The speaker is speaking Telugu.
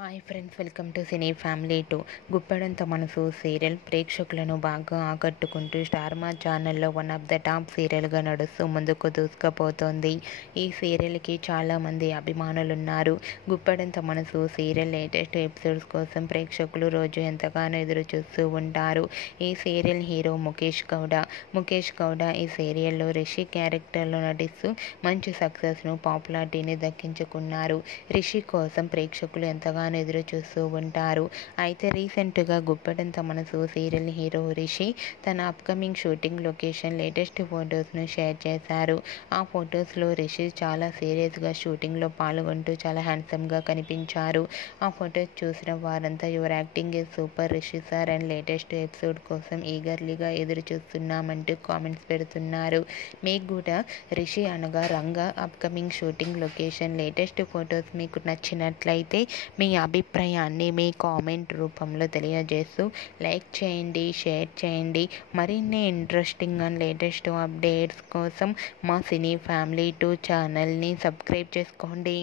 Hi friends, welcome to cine family 2. Guppedantha మనసు సీరియల్ ప్రేక్షకులను బాగా ఆకట్టుకుంటూ స్టార్ మా ఛానల్లో వన్ ఆఫ్ ద టాప్ సీరియల్గా నడుస్తూ ముందుకు దూసుకుపోతోంది. ఈ సీరియల్కి చాలామంది అభిమానులు ఉన్నారు. గుప్పెడంత మనసు సీరియల్ లేటెస్ట్ ఎపిసోడ్స్ కోసం ప్రేక్షకులు రోజు ఎంతగానో ఎదురు చూస్తూ ఉంటారు. ఈ సీరియల్ హీరో ముఖేష్ గౌడ ఈ సీరియల్లో రిషి క్యారెక్టర్లో నటిస్తూ మంచి సక్సెస్ను, పాపులారిటీని దక్కించుకున్నారు. రిషి కోసం ప్రేక్షకులు ఎంతగానో ఎదురు చూస్తూ ఉంటారు. అయితే రీసెంట్గా గుప్పెడంత మనసు సీరియల్ హీరో రిషి తన అప్కమింగ్ షూటింగ్ లొకేషన్ లేటెస్ట్ ఫొటోస్ను షేర్ చేశారు. ఆ ఫొటోస్లో రిషి చాలా సీరియస్గా షూటింగ్లో పాల్గొంటూ చాలా హ్యాండ్సమ్గా కనిపించారు. ఆ ఫొటోస్ చూసిన వారంతా your acting is super Rishi sir and latest episode కోసం ఈగర్లీగా ఎదురు చూస్తున్నామంటూ కామెంట్స్ పెడుతున్నారు. మీకు కూడా రిషి అనగా Ranga upcoming shooting location latest photos మీకు నచ్చినట్లయితే మీ అభిప్రాయాన్ని మీ కామెంట్ రూపంలో తెలియజేస్తూ లైక్ చేయండి, షేర్ చేయండి. మరిన్ని ఇంట్రెస్టింగ్ అండ్ లేటెస్ట్ అప్డేట్స్ కోసం మా సినీ ఫ్యామిలీ 2 ఛానల్ని సబ్స్క్రైబ్ చేసుకోండి.